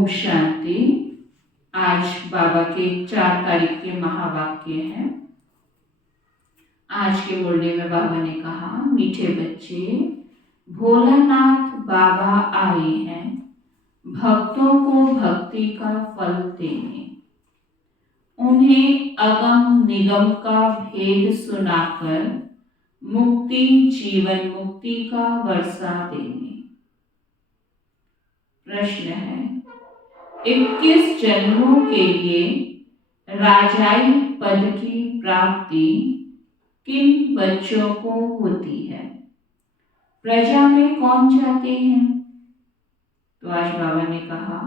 ओम शांति। आज बाबा के 4 तारीख के महावाक्य हैं। आज के मुरली में बाबा ने कहा, मीठे बच्चे, भोलानाथ बाबा आए हैं भक्तों को भक्ति का फल देने, उन्हें अगम निगम का भेद सुनाकर मुक्ति जीवन मुक्ति का वर्षा देने। प्रश्न है, 21 जन्मों के लिए राजाई पद की प्राप्ति किन बच्चों को होती है? प्रजा में कौन चाहते हैं? तो आज बाबा ने कहा,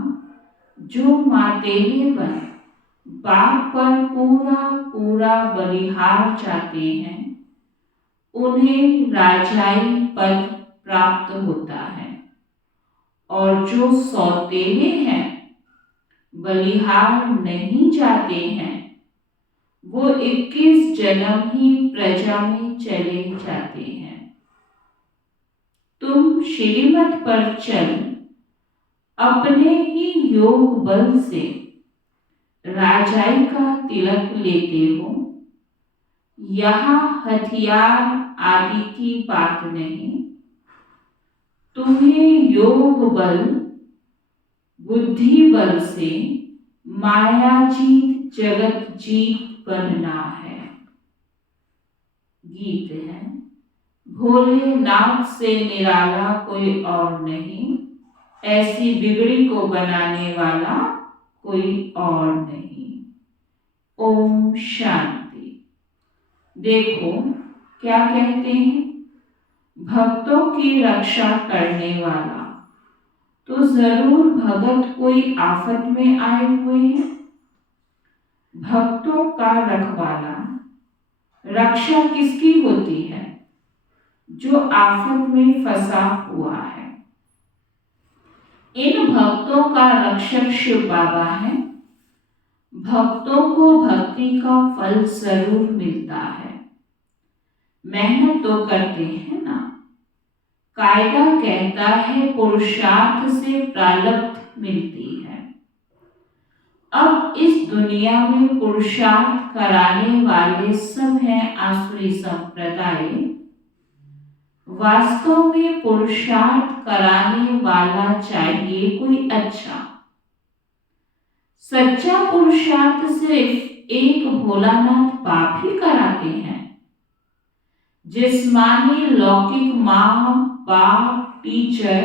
जो मातेले बन बाप पर पूरा पूरा बलिहार चाहते हैं, उन्हें राजाई पद प्राप्त होता है। और जो सौतेले हैं, बलिहार नहीं चाहते हैं, वो 21 जन्म ही प्रजा में चले जाते हैं। तुम श्रीमत पर चल अपने ही योग बल से राजाई का तिलक लेते हो। यहाँ हथियार आदि की बात नहीं, तुम्हें योग बल बुद्धि बल से माया जीत जगत जीत बनना है। गीत है, भोलेनाथ से निराला कोई और नहीं, ऐसी बिगड़ी को बनाने वाला कोई और नहीं। ओम शांति। देखो क्या कहते हैं, भक्तों की रक्षा करने वाला, तो जरूर भगत कोई आफत में आए हुए हैं। भक्तों का रखवाला, रक्षा किसकी होती है? जो आफत में फंसा हुआ है। इन भक्तों का रक्षक शिव बाबा है। भक्तों को भक्ति का फल जरूर मिलता है। मेहनत तो करते हैं ना। कायदा कहता है पुरुषार्थ से प्रारब्ध मिलती है। अब इस दुनिया में पुरुषार्थ कराने वाले सब हैं आसुरी संप्रदाय। वास्तव में पुरुषार्थ कराने वाला चाहिए कोई अच्छा। सच्चा पुरुषार्थ सिर्फ एक भोलानाथ बाप ही कराते हैं। जिस्मानी लौकिक माँ बाप टीचर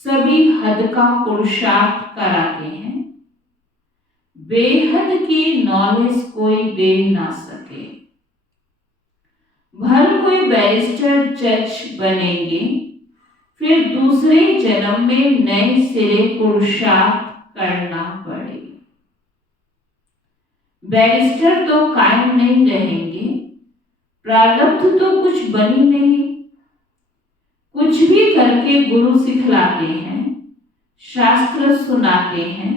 सभी हद का पुरुषार्थ कराते हैं। बेहद की नॉलेज कोई दे ना सके। भल कोई बैरिस्टर जज बनेंगे, फिर दूसरे जन्म में नए सिरे पुरुषार्थ करना पड़े। बैरिस्टर तो कायम नहीं रहेंगे, प्रारब्ध तो कुछ बनी नहीं। कुछ भी करके गुरु सिखलाते हैं, शास्त्र सुनाते हैं,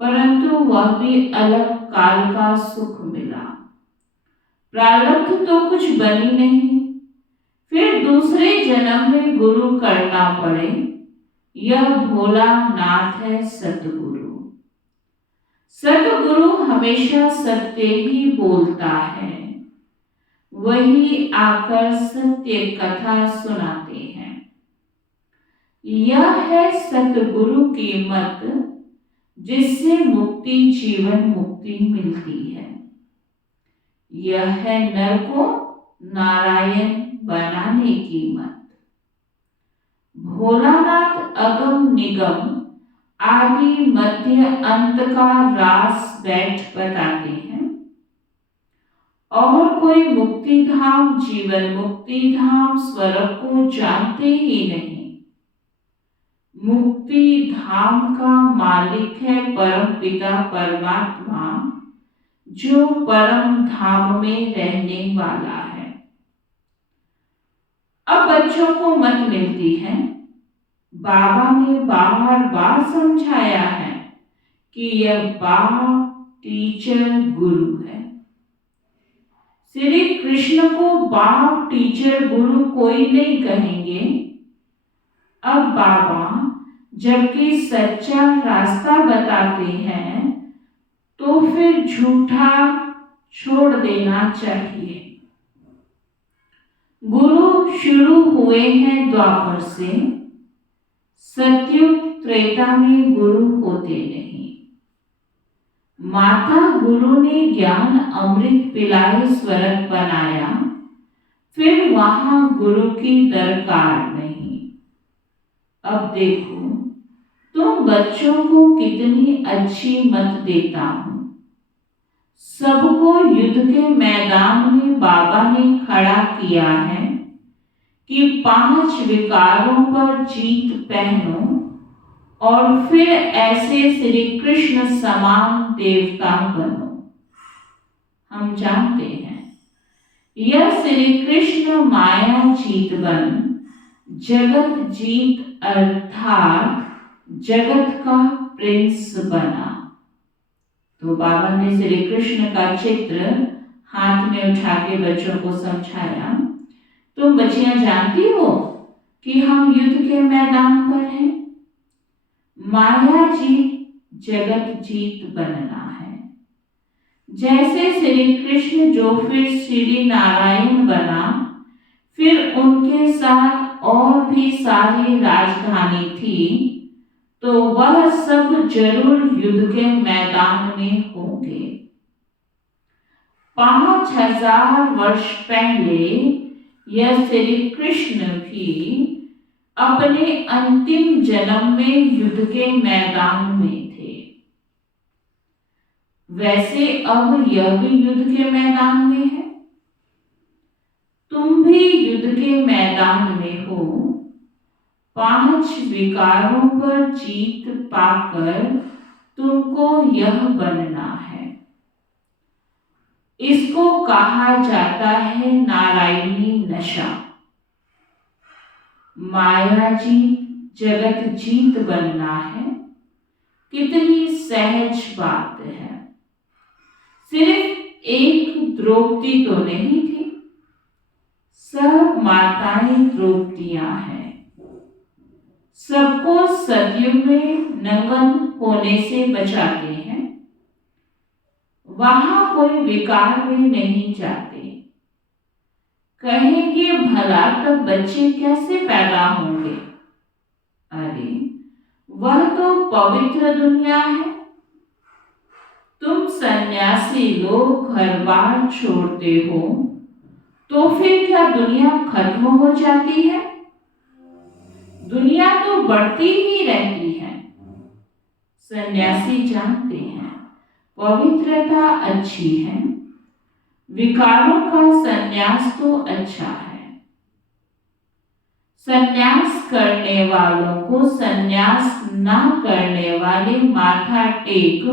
परंतु वह भी अलग काल का सुख मिला। प्रारब्ध तो कुछ बनी नहीं, फिर दूसरे जन्म में गुरु करना पड़े। यह भोलानाथ है सतगुरु। सतगुरु हमेशा सत्य ही बोलता है, वही आकर सत्य कथा सुनाते हैं। यह है सतगुरु की मत, जिससे मुक्ति जीवन मुक्ति मिलती है। यह है नर को नारायण बनाने की मत। भोलानाथ अगम निगम आदि मध्य अंत का रास बैठ बताते हैं। और कोई मुक्ति धाम जीवन मुक्ति धाम स्वर्ग को जानते ही नहीं। मुक्ति धाम का मालिक है परम पिता परमात्मा, जो परम धाम में रहने वाला है। अब बच्चों को मत मिलती है। बाबा ने बार बार समझाया है कि यह बाप टीचर गुरु है। श्री कृष्ण को बाप टीचर गुरु कोई नहीं कहेंगे। अब बाबा जबकि सच्चा रास्ता बताते हैं तो फिर झूठा छोड़ देना चाहिए। गुरु शुरू हुए हैं द्वापर से, सतयुग त्रेता में गुरु होते नहीं। माता गुरु ने ज्ञान अमृत पिलाए स्वर्ग बनाया, फिर वहां गुरु की दरकार नहीं। अब देखो तुम बच्चों को कितनी अच्छी मत देता हूं। सबको युद्ध के मैदान में बाबा ने खड़ा किया है कि 5 विकारों पर जीत पहनो और फिर ऐसे श्री कृष्ण समान देवता बनो। हम जानते हैं यह श्री कृष्ण माया जीत बन जगत जीत अर्थात जगत का प्रिंस बना। तो बाबा ने श्री कृष्ण का चित्र हाथ में उठा के बच्चों को समझाया। तुम बच्चियां जानती हो कि हम युद्ध के मैदान पर हैं। माया जीत जगत जीत बनना है। जैसे श्री कृष्ण जो फिर श्री नारायण बना, फिर उनके साथ और भी सारी राजधानी थी, तो वह सब जरूर युद्ध के मैदान में होंगे। 5000 वर्ष पहले यह श्री कृष्ण भी अपने अंतिम जन्म में युद्ध के मैदान में थे। वैसे अब यह भी युद्ध के मैदान में है। तुम भी युद्ध के मैदान में हो। 5 विकारों पर जीत पाकर तुमको यह बनना है। इसको कहा जाता है नारायणी नशा। माया जीत जगत जीत बनना है। कितनी सहज बात है। सिर्फ एक द्रौपदी तो नहीं थी, सब माताएं द्रौपदियां हैं। सबको सतयुग में नंगन होने से बचाते हैं। वहां कोई विकार में नहीं जाते। कहेंगे भला तब बच्चे कैसे पैदा होंगे? अरे वह तो पवित्र दुनिया है। तुम सन्यासी लोग घर बार छोड़ते हो तो फिर क्या दुनिया खत्म हो जाती है? दुनिया तो बढ़ती ही रहती है। सन्यासी जानते हैं पवित्रता अच्छी है, विकारों का सन्यास तो अच्छा है। सन्यास करने वालों को सन्यास ना करने वाले माथा टेक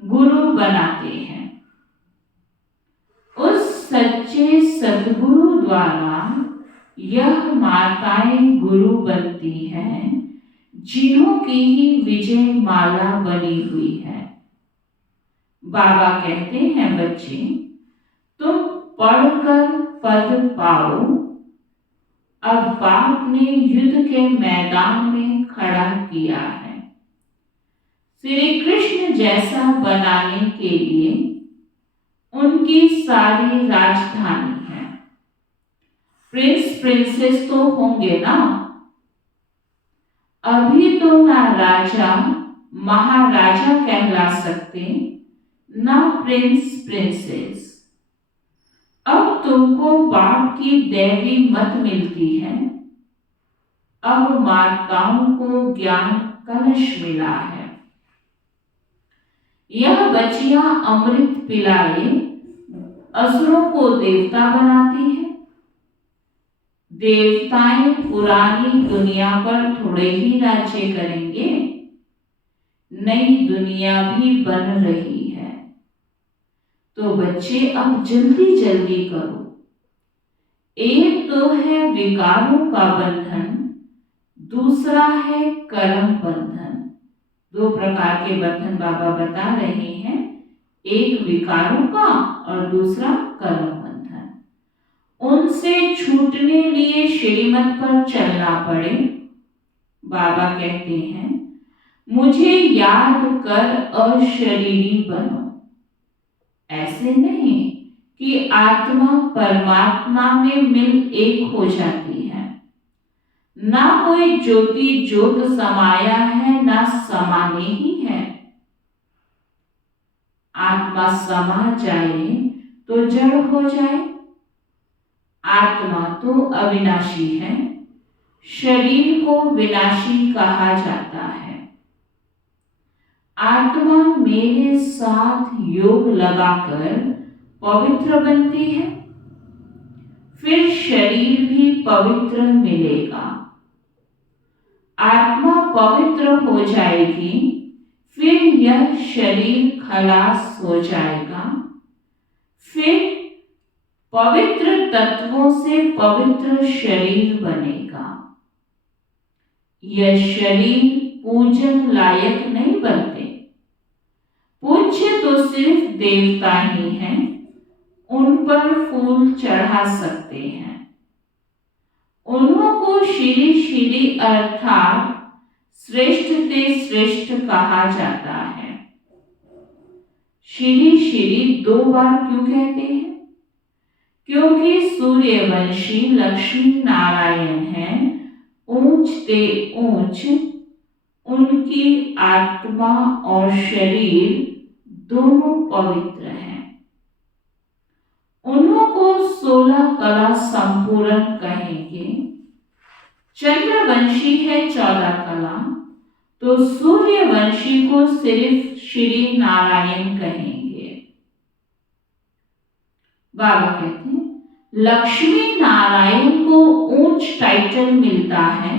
गुरु बनाते हैं। उस सच्चे सद्गुरु द्वारा यह माताएं गुरु बनती हैं, जिन्हों की ही विजय माला बनी हुई है। बाबा कहते हैं बच्चे तुम पढ़कर पद पाओ। अब बाप ने युद्ध के मैदान में खड़ा किया है। श्री कृष्ण जैसा बनाने के लिए उनकी सारी राजधानी है। प्रिंस प्रिंसेस तो होंगे ना। अभी तो ना राजा महाराजा कहला सकते, ना प्रिंस प्रिंसेस। अब तुमको बाप की दैवी मत मिलती है। अब माताओं को ज्ञान कलश मिला है। यह बच्चियां अमृत पिलाए असुरों को देवता बनाती है। देवताएं पुरानी दुनिया पर थोड़े ही राज्य करेंगे, नई दुनिया भी बन रही है। तो बच्चे अब जल्दी जल्दी करो। एक तो है विकारों का बंधन, दूसरा है कर्म बंधन। 2 प्रकार के बंधन बाबा बता रहे हैं, एक विकारों का और दूसरा कर्म बंधन। उनसे छूटने लिए श्रीमत पर चलना पड़े। बाबा कहते हैं मुझे याद कर अशरीरी बनो। ऐसे नहीं कि आत्मा परमात्मा में मिल एक हो जाती है। ना कोई ज्योति ज्योत समाया है, ना समाने ही है। आत्मा समा जाए तो जड़ हो जाए। आत्मा तो अविनाशी है, शरीर को विनाशी कहा जाता है। आत्मा मेरे साथ योग लगाकर पवित्र बनती है, फिर शरीर भी पवित्र मिलेगा। आत्मा पवित्र हो जाएगी, फिर यह शरीर खलास हो जाएगा। फिर पवित्र तत्वों से पवित्र शरीर बनेगा। यह शरीर पूजन लायक नहीं बनते। पूज्य तो सिर्फ देवता ही हैं, उन पर फूल चढ़ा सकते हैं। उन्हों को श्री श्री अर्थात श्रेष्ठ ते श्रेष्ठ कहा जाता है। श्री श्री 2 बार क्यों कहते हैं? क्योंकि सूर्यवंशी लक्ष्मी नारायण हैं, ऊंच ते ऊंच उनकी आत्मा और शरीर दोनों पवित्र हैं। उन्हों को 16 कला संपूर्ण कहेंगे। चंद्रवंशी है 14 कला, तो सूर्यवंशी को सिर्फ श्री नारायण कहेंगे। बाबा कहते हैं लक्ष्मी नारायण को ऊंच टाइटल मिलता है।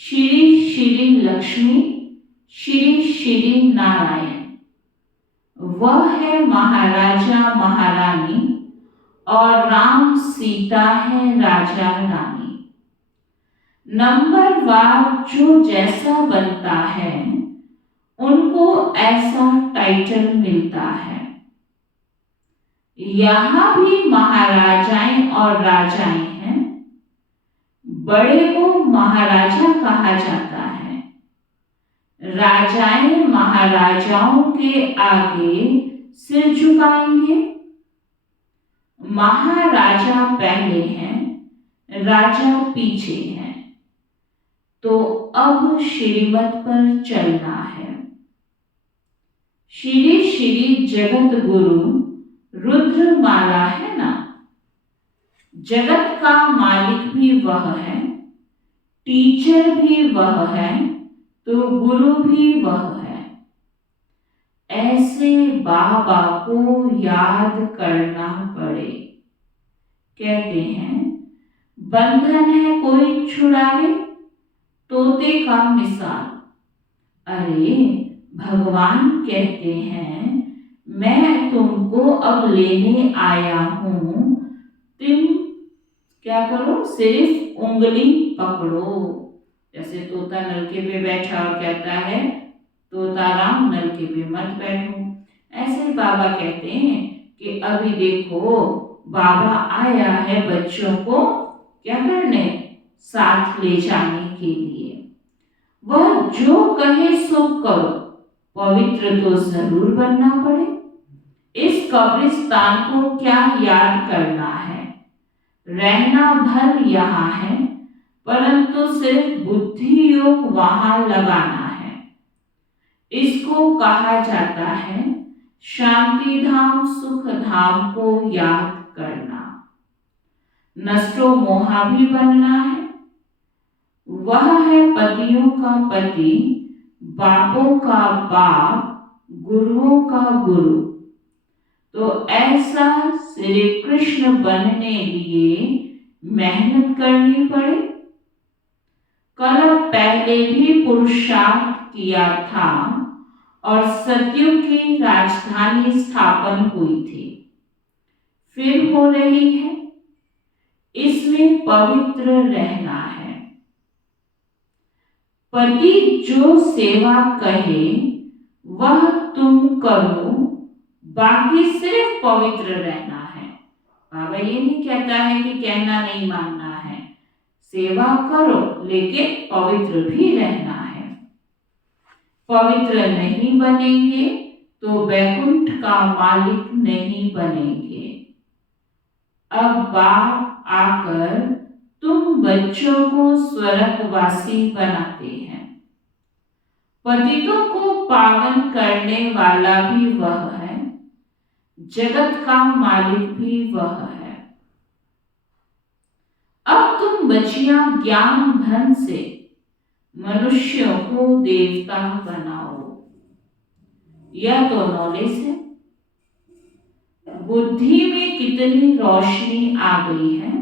श्री श्री लक्ष्मी, श्री श्री नारायण। वह है महाराजा महारानी और राम सीता है राजा रानी। नंबरवार जो जैसा बनता है उनको ऐसा टाइटल मिलता है। यहां भी महाराजाएं और राजाएं हैं। बड़े को महाराजा कहा जाता है। राजाएं महाराजाओं के आगे सिर झुकाएंगे। महाराजा पहले हैं, राजा पीछे हैं। तो अब श्रीमत पर चलना है। श्री श्री जगत गुरु रुद्र माला है ना। जगत का मालिक भी वह है, टीचर भी वह है, तो गुरु भी वह है। ऐसे बाबा को याद करना पड़े। कहते हैं बंधन है कोई छुड़ावे, तोते का मिसाल। अरे भगवान कहते हैं मैं तुमको अब लेने आया हूं, तुम क्या करो, सिर्फ उंगली पकड़ो। जैसे तोता नलके पे बैठा और कहता है तोता राम नलके पे मत बैठो। ऐसे बाबा कहते हैं कि अभी देखो बाबा आया है बच्चों को क्या करने, साथ ले जाने के लिए। वह जो कहे सो करो, पवित्र तो जरूर बनना पड़े। इस कब्रिस्तान को क्या याद करना है, रहना भर यहाँ है, परंतु सिर्फ बुद्धि योग वहां लगाना है। इसको कहा जाता है शांति धाम सुख धाम को याद करना। नष्टो मोहा भी बनना है। वह है पतियों का पति, बापों का बाप, गुरुओं का गुरु। तो ऐसा श्री कृष्ण बनने लिए मेहनत करनी पड़े। कल पहले भी पुरुषार्थ किया था और सतयुग की राजधानी स्थापन हुई थी, फिर हो रही है। इसमें पवित्र रहना है। पति जो सेवा कहे वह तुम करो, बाकी सिर्फ पवित्र रहना है। बाबा ये नहीं कहता है कि कहना नहीं मानना है, सेवा करो लेकिन पवित्र भी रहना है। पवित्र नहीं बनेंगे तो वैकुंठ का मालिक नहीं बनेंगे। अब बाप आकर तुम बच्चों को स्वर्गवासी बनाते हैं। पतितों को पावन करने वाला भी वह है, जगत का मालिक भी वह है। अब तुम बच्चियां ज्ञान धन से मनुष्यों को देवता बनाओ। यह तो नॉलेज है। बुद्धि में कितनी रोशनी आ गई है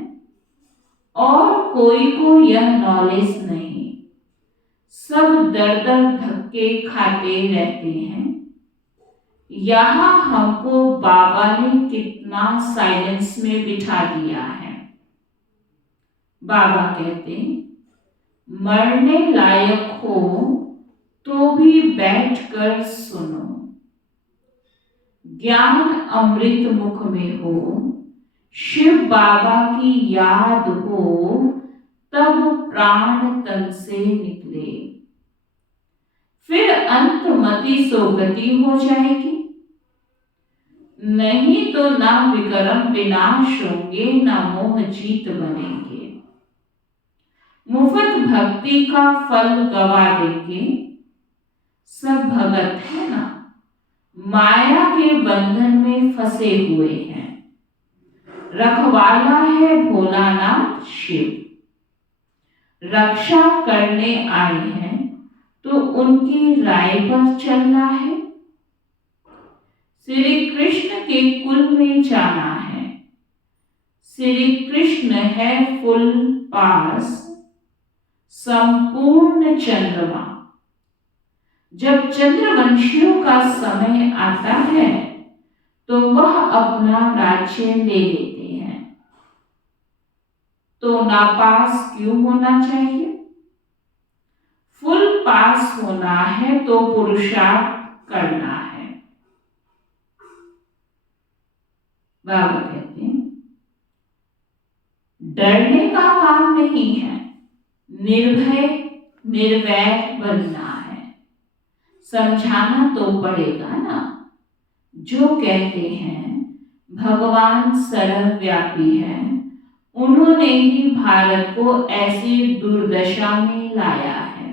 और कोई को यह नॉलेज नहीं। सब दर दर धक्के खाते रहते हैं। यहाँ हमको बाबा ने कितना साइलेंस में बिठा दिया है। बाबा कहते मरने लायक हो तो भी बैठकर सुनो। ज्ञान अमृत मुख में हो, शिव बाबा की याद हो, तब प्राण तन से निकले। फिर अंतमति सोगति हो जाएगी। नहीं तो ना विक्रम विनाश होंगे, ना मोह जीत बनेंगे। मुफ्त भक्ति का फल गवा देंगे। सब भगत है ना, माया के बंधन में फंसे हुए हैं। रखवाला है भोलानाथ शिव, रक्षा करने आए हैं तो उनकी राय पर चलना है। श्री कृष्ण के कुल में जाना है। श्री कृष्ण है फुल पास, संपूर्ण चंद्रमा। जब चंद्रवंशियों का समय आता है तो वह अपना राज्य ले लेते हैं। तो नापास क्यों होना चाहिए? फुल पास होना है तो पुरुषार्थ करना है। बाबा कहते हैं डरने का काम नहीं है, निर्भय निर्वैर बनना है। समझाना तो पड़ेगा ना। जो कहते हैं भगवान सर्वव्यापी है, उन्होंने ही भारत को ऐसी दुर्दशा में लाया है।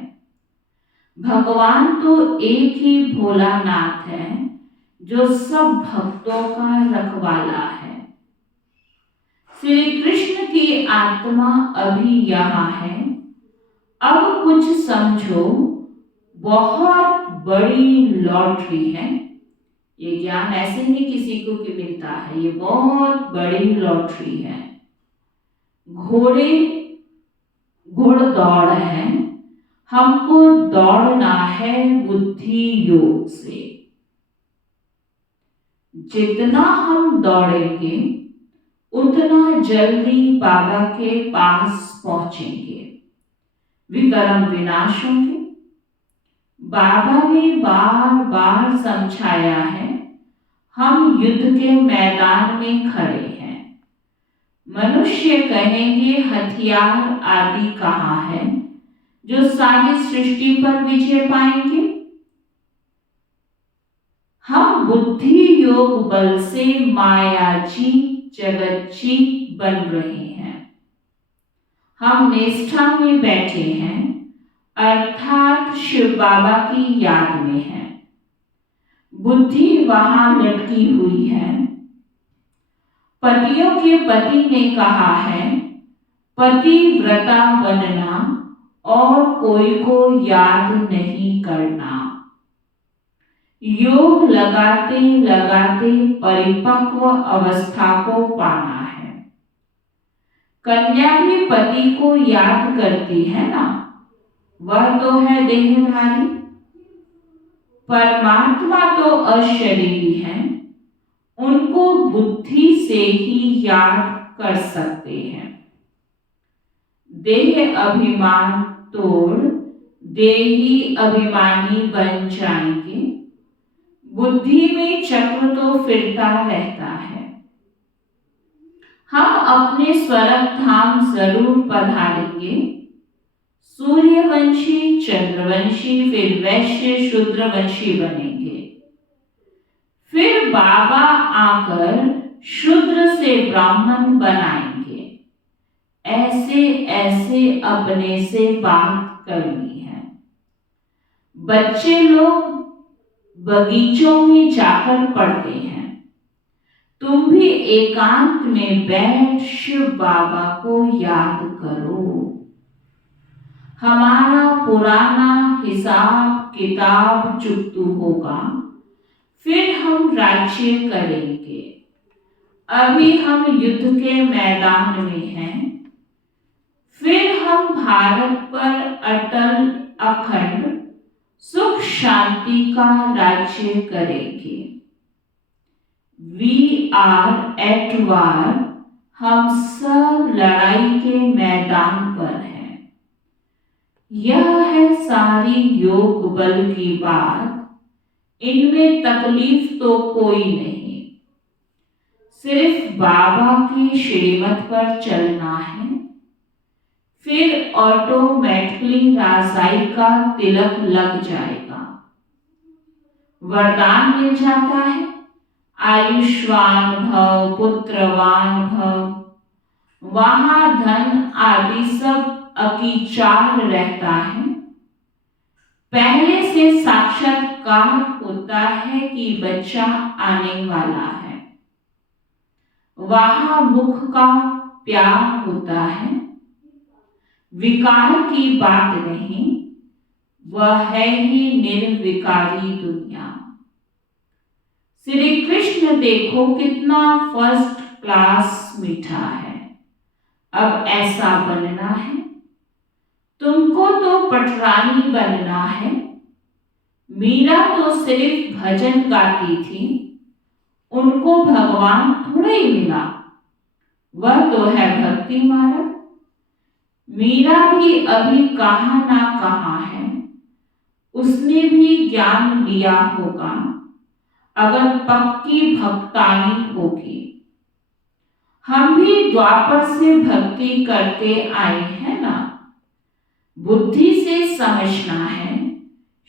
भगवान तो एक ही भोलानाथ है जो सब भक्तों का रखवाला है। श्री कृष्ण की आत्मा अभी यहाँ है। अब कुछ समझो, बहुत बड़ी लॉटरी है। ये ज्ञान ऐसे नहीं किसी को कि मिलता है, ये बहुत बड़ी लॉटरी है। घोड़े घुड़दौड़ है, हमको दौड़ना है बुद्धि योग से। जितना हम दौड़ेंगे उतना जल्दी बाबा के पास पहुंचेंगे, विक्रम विनाश होंगे। बाबा ने बार बार समझाया है, हम युद्ध के मैदान में खड़े हैं। मनुष्य कहेंगे हथियार आदि कहाँ है जो सारी सृष्टि पर विजय पाएंगे। हम बुद्धि योग बल से मायाजी जगतजी बन रहे हैं। हम निष्ठा में बैठे हैं, अर्थात शिव बाबा की याद में है। बुद्धि वहां लटकी हुई है। पतियों के पति ने कहा है पतिव्रता बनना और कोई को याद नहीं करना। योग लगाते लगाते परिपक्व अवस्था को पाना है। कन्या भी पति को याद करती है ना, वह तो है देहधारी। परमात्मा तो अशरीरी है, उनको बुद्धि से ही याद कर सकते हैं। देह अभिमान तोड़ देही अभिमानी बन जाएंगे। बुद्धि में चक्र तो फिरता रहता है। हम अपने स्वर्ग धाम जरूर पधारेंगे। सूर्यवंशी, चंद्रवंशी, फिर वैश्य, शूद्रवंशी बनेंगे। फिर बाबा आकर शूद्र से ब्राह्मण बनाएंगे। ऐसे ऐसे अपने से बात करनी है। बच्चे लोग बगीचों में जाकर पढ़ते हैं। तुम भी एकांत में बैठ शिव बाबा को याद करो। हमारा पुराना हिसाब किताब चुकतू होगा, फिर हम राज्य करेंगे। अभी हम युद्ध के मैदान में हैं, फिर हम भारत पर अटल अखंड सुख शांति का राज्य करेंगे। वी आर एट वार, हम सब लड़ाई के मैदान पर हैं। यह है सारी योग बल की बात, इनमें तकलीफ तो कोई नहीं। सिर्फ बाबा की श्रीमत पर चलना है, फिर ऑटोमेटिकली राजाई का तिलक लग जाएगा। वरदान मिल जाता है, आयुष्मान भव, पुत्रवान भव। वहां धन आदि सब अकीचार रहता है। पहले से साक्षात्कार होता है कि बच्चा आने वाला है। वहां मुख का प्यार होता है, विकार की बात नहीं, वह है ही निर्विकारी दुनिया। श्री कृष्ण देखो कितना फर्स्ट क्लास मीठा है। अब ऐसा बनना है। तुमको तो पटरानी बनना है। मीरा तो सिर्फ भजन गाती थी, उनको भगवान थोड़ा ही मिला, वह तो है भक्ति मार्ग। मीरा भी अभी कहाँ ना कहाँ है, उसने भी ज्ञान लिया होगा, अगर पक्की भक्तानी होगी। हम भी द्वापर से भक्ति करते आए हैं ना। बुद्धि से समझना है,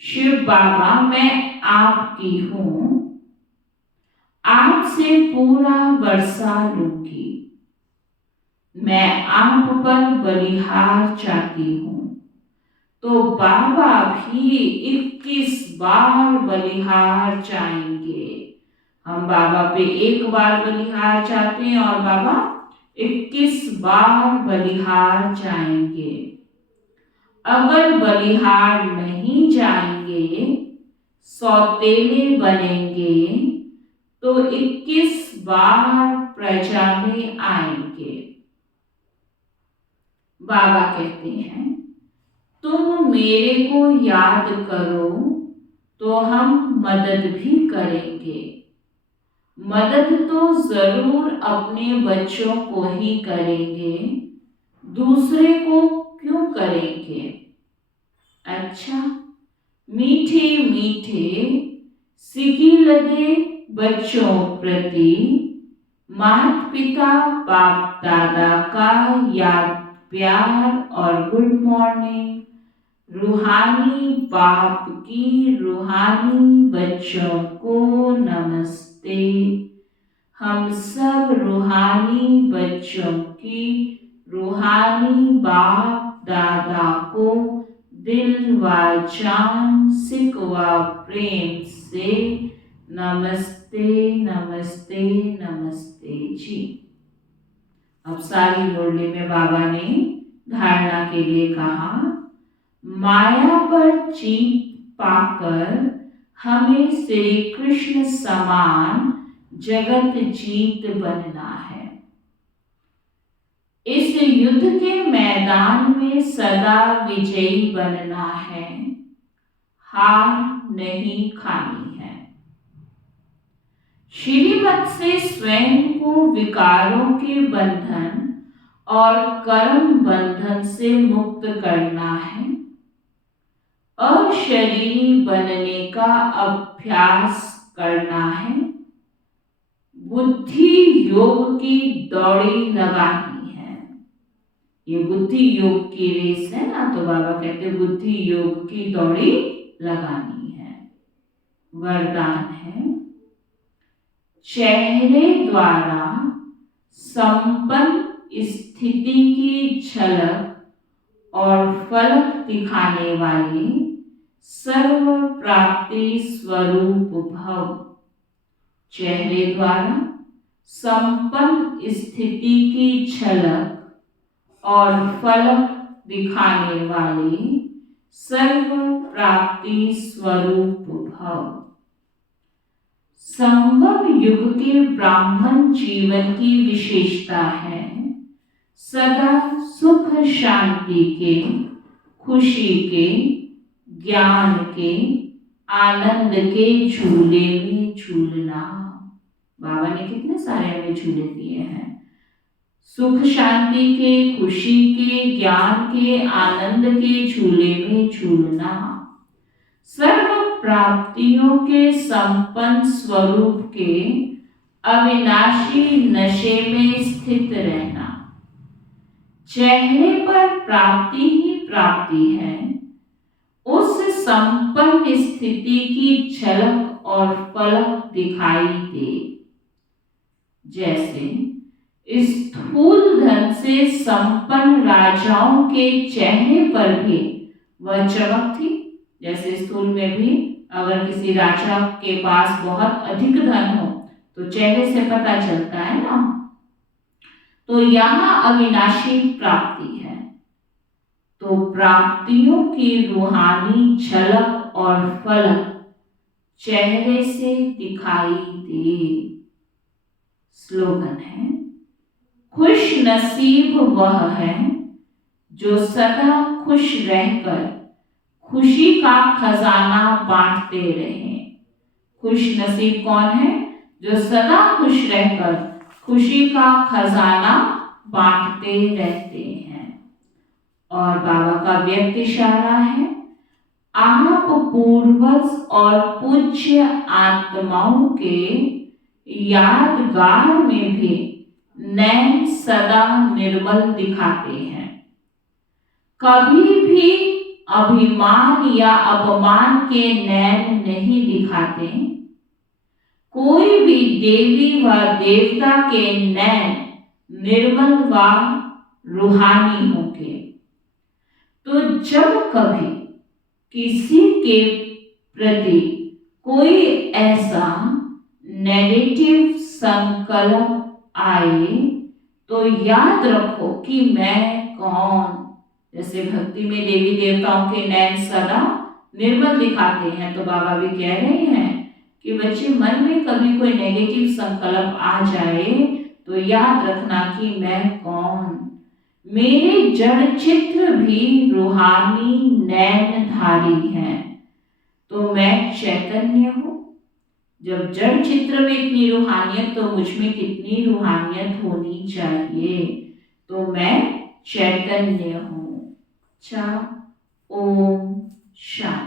शिव बाबा मैं आपकी हूं, आपसे पूरा वर्षा लूंगी। मैं आप पर बलिहार चाहती हूं, तो बाबा भी 21 बार बलिहार चाहेंगे। हम बाबा पे एक बार बलिहार चाहते हैं और बाबा 21 बार बलिहार चाहेंगे। अगर बलिहार नहीं जाएंगे, सौतेले बनेंगे, तो 21 बार प्रजा में आएंगे। बाबा कहते हैं, तुम मेरे को याद करो तो हम मदद भी करेंगे। मदद तो जरूर अपने बच्चों को ही करेंगे, दूसरे को क्यों करेंगे। अच्छा, मीठे मीठे सिकी लगे बच्चों प्रति, माता पिता बाप दादा का याद प्यार और गुड मॉर्निंग। रूहानी बाप की रूहानी बच्चों को नमस्ते। हम सब रूहानी बच्चों की रूहानी बाप दादा को दिल व जान सिकवा प्रेम से नमस्ते नमस्ते नमस्ते जी। अब सारी मुरली में बाबा ने धारणा के लिए कहा, माया पर जीत पाकर हमें श्री कृष्ण समान जगत जीत बनना है। इस युद्ध के मैदान में सदा विजयी बनना है, हार नहीं खानी है। श्रीमत से स्वयं को विकारों के बंधन और कर्म बंधन से मुक्त करना है। अशरीरी बनने का अभ्यास करना है। बुद्धि योग की दौड़ी लगानी है। ये बुद्धि योग की रेस है ना, तो बाबा कहते बुद्धि योग की दौड़ी लगानी है। वरदान है, चेहरे द्वारा संपन्न स्थिति की झलक और फलक दिखाने वाले सर्व प्राप्ति स्वरूप भव। चेहरे द्वारा संपन्न स्थिति की झलक और फलक दिखाने वाले सर्व प्राप्ति स्वरूप भव। संगम युग के ब्राह्मण जीवन की विशेषता है सदा सुख शांति के, खुशी के, ज्ञान के, आनंद के झूले में झूलना। बाबा ने कितने सारे हमें झूले दिए हैं, सुख शांति के, खुशी के, ज्ञान के, आनंद के झूले में झूलना। सर्व प्राप्तियों के संपन्न स्वरूप के अविनाशी नशे में स्थित रहना। चेहरे पर प्राप्ति ही प्राप्ति है, उस संपन्न स्थिति की झलक और फलक दिखाई दे। जैसे स्थूल धन से संपन्न राजाओं के चेहरे पर भी वह चमक थी। जैसे स्थूल में भी अगर किसी राजा के पास बहुत अधिक धन हो तो चेहरे से पता चलता है ना। तो यहाँ अविनाशी प्राप्ति है, तो प्राप्तियों की रूहानी झलक और फलक चेहरे से दिखाई दे। स्लोगन है, खुश नसीब वह है जो सदा खुश रहकर खुशी का खजाना बांटते रहे। खुश नसीब कौन है? जो सदा खुश रहकर खुशी का खजाना बांटते रहते हैं। और बाबा का व्यक्त इशारा है, आप पूर्वज और पूज्य आत्माओं के यादगार में भी नैन सदा निर्मल दिखाते हैं। कभी भी अभिमान या अपमान के नैन नहीं दिखाते। कोई भी देवी व देवता के नैन निर्मल व रूहानी होंगे। तो जब कभी किसी के प्रति कोई ऐसा नेगेटिव संकल्प आए तो याद रखो कि मैं कौन। जैसे भक्ति में देवी देवताओं के नैन सदा निर्मल दिखाते हैं, तो बाबा भी कह रहे हैं कि बच्चे मन में कभी कोई नेगेटिव संकल्प आ जाए तो याद रखना कि मैं कौन। मेरे जड़ चित्र भी रूहानी नैनधारी हैं, तो मैं चैतन्य हूँ। जब जड़ चित्र में इतनी रूहानियत, तो मुझ में कितनी रूहानियत होनी चाहिए। तो मैं चैतन्य हूँ। ओम शांति।